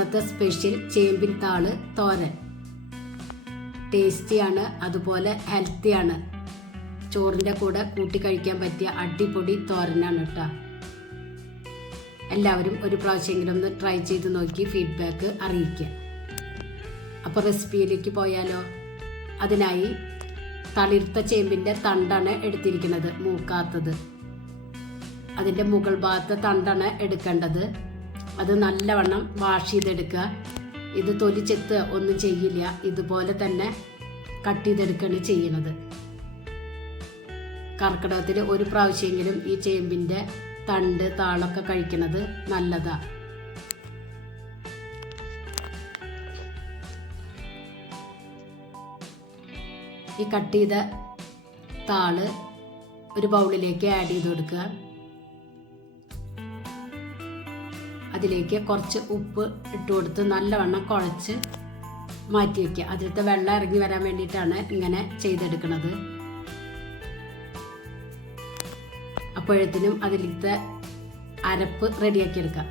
ഇന്നത്തെ സ്പെഷ്യൽ ചേമ്പിൻ താൾ തോരൻ. ടേസ്റ്റിയാണ് അതുപോലെ ഹെൽത്തിയാണ്. ചോറിന്റെ കൂടെ കൂട്ടി കഴിക്കാൻ പറ്റിയ അടിപൊളി തോരനാണ് കേട്ടോ എല്ലാവരും ഒരു പ്രാവശ്യമെങ്കിലും ഒന്ന് ട്രൈ ചെയ്ത് നോക്കി ഫീഡ്ബാക്ക് അറിയിക്കുക. അപ്പോൾ റെസിപ്പിയിലേക്ക് പോയാലോ? അതിനായി തളിർത്ത ചേമ്പിന്റെ തണ്ടാണ് എടുത്തിരിക്കുന്നത് മൂക്കാത്തത്. അതിന്റെ മുകൾ ഭാഗത്തെ തണ്ടാണ് എടുക്കേണ്ടത്. അത് നല്ലവണ്ണം വാഷ് ചെയ്തെടുക്കുക. ഇത് തൊലിച്ചെത്ത് ഒന്നും ചെയ്യില്ല. ഇതുപോലെ തന്നെ കട്ട് ചെയ്തെടുക്കുകയാണ് ചെയ്യുന്നത്. കർക്കിടകത്തിൽ ഒരു പ്രാവശ്യമെങ്കിലും ഈ ചേമ്പിന്റെ തണ്ട് താളൊക്കെ കഴിക്കുന്നത് നല്ലതാണ് ഈ കട്ട് ചെയ്ത താൾ ഒരു ബൗളിലേക്ക് ആഡ് ചെയ്ത് കൊടുക്കുക. അതിലേക്ക് കുറച്ച് ഉപ്പ് ഇട്ട് കൊടുത്ത് നല്ലവണ്ണം കുഴച്ച് മാറ്റി വയ്ക്കുക അതിലത്തെ വെള്ളം ഇറങ്ങി വരാൻ വേണ്ടിയിട്ടാണ് ഇങ്ങനെ ചെയ്തെടുക്കുന്നത്. അപ്പോഴത്തിനും അതിലത്തെ അരപ്പ് റെഡിയാക്കി എടുക്കാം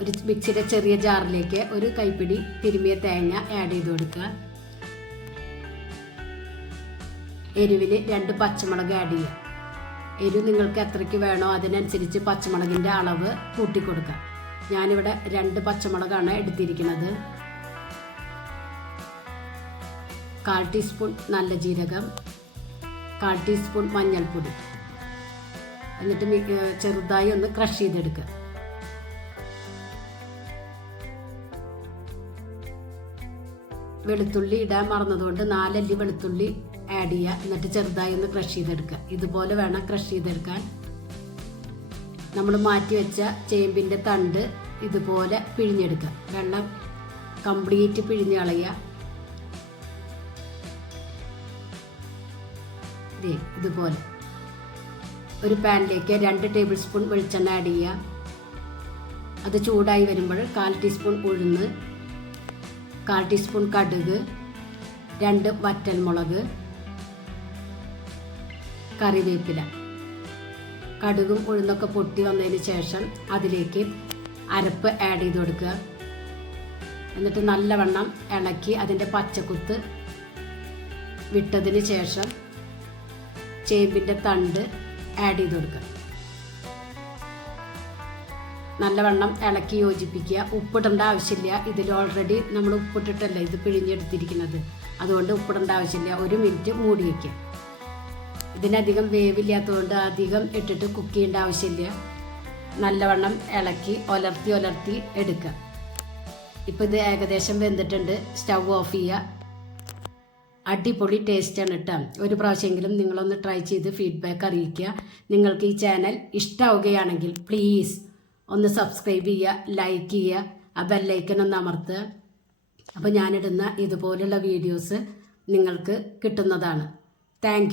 ഒരു മിക്സിയുടെ ചെറിയ ജാറിലേക്ക് ഒരു കൈപ്പിടി തിരുമിയ തേങ്ങ ആഡ് ചെയ്ത് കൊടുക്കുക. എരിവിന് രണ്ട് പച്ചമുളക് ആഡ് ചെയ്യുക. എരിവ് നിങ്ങൾക്ക് എത്രയ്ക്ക് വേണോ അതിനനുസരിച്ച് പച്ചമുളകിന്റെ അളവ് കൂട്ടിക്കൊടുക്കുക ഞാനിവിടെ രണ്ട് പച്ചമുളകാണ് എടുത്തിരിക്കുന്നത്. കാൽ ടീസ്പൂൺ നല്ല ജീരകം കാൽ ടീസ്പൂൺ മഞ്ഞൾപ്പൊടി. എന്നിട്ട് ചെറുതായി ഒന്ന് ക്രഷ് ചെയ്തെടുക്കുക വെളുത്തുള്ളി ഇടാൻ മറന്നതുകൊണ്ട് നാലല്ലി വെളുത്തുള്ളി ആഡ് ചെയ്യുക. എന്നിട്ട് ചെറുതായി ഒന്ന് ക്രഷ് ചെയ്തെടുക്കുക. ഇതുപോലെ വേണം ക്രഷ് ചെയ്തെടുക്കാൻ. നമ്മൾ മാറ്റി വെച്ച ചേമ്പിന്റെ തണ്ട് ഇതുപോലെ പിഴിഞ്ഞെടുക്കുക. വെള്ളം കംപ്ലീറ്റ് പിഴിഞ്ഞ് കളയുക. ഇതുപോലെ. ഒരു പാനിലേക്ക് രണ്ട് ടേബിൾ സ്പൂൺ വെളിച്ചെണ്ണ ആഡ് ചെയ്യുക. അത് ചൂടായി വരുമ്പോൾ കാൽ ടീസ്പൂൺ ഉഴുന്ന് കാൽ ടീസ്പൂൺ കടുക് രണ്ട് വറ്റൽമുളക് കറിവേപ്പില. കടുകും ഉഴുന്നൊക്കെ പൊട്ടി വന്നതിന് ശേഷം അതിലേക്ക് അരപ്പ് ആഡ് ചെയ്ത് കൊടുക്കുക. എന്നിട്ട് നല്ലവണ്ണം ഇളക്കി അതിന്റെ പച്ചക്കുത്ത് വിട്ടതിന് ശേഷം ചേമ്പിന്റെ തണ്ട് ആഡ് ചെയ്ത് കൊടുക്കുക. നല്ലവണ്ണം ഇളക്കി യോജിപ്പിക്കുക. ഉപ്പിടേണ്ട ആവശ്യമില്ല. ഇതിൽ ഓൾറെഡി നമ്മൾ ഉപ്പിട്ടിട്ടല്ല ഇത് പിഴിഞ്ഞെടുത്തിരിക്കുന്നത്. അതുകൊണ്ട് ഉപ്പിടേണ്ട ആവശ്യമില്ല. ഒരു മിനിറ്റ് മൂടി വയ്ക്കുക. ഇതിനധികം വേവില്ലാത്തതുകൊണ്ട് അധികം ഇട്ടിട്ട് കുക്ക് ചെയ്യേണ്ട ആവശ്യമില്ല. നല്ലവണ്ണം ഇളക്കി ഒലർത്തി ഒലർത്തി എടുക്കുക. ഇപ്പോൾ ഇത് ഏകദേശം വെന്തിട്ടുണ്ട്. സ്റ്റൗ ഓഫ് ചെയ്യുക. അടിപൊളി ടേസ്റ്റാണ് കേട്ടോ ഒരു പ്രാവശ്യമെങ്കിലും നിങ്ങളൊന്ന് ട്രൈ ചെയ്ത് ഫീഡ്ബാക്ക് അറിയിക്കുക. നിങ്ങൾക്ക് ഈ ചാനൽ ഇഷ്ടമാവുകയാണെങ്കിൽ പ്ലീസ് ഒന്ന് സബ്സ്ക്രൈബ് ചെയ്യുക ലൈക്ക് ചെയ്യുക ആ ബെല്ലൈക്കൻ ഒന്ന് അമർത്തുക. അപ്പോൾ ഞാനിടുന്ന ഇതുപോലുള്ള വീഡിയോസ് നിങ്ങൾക്ക് കിട്ടുന്നതാണ്. താങ്ക്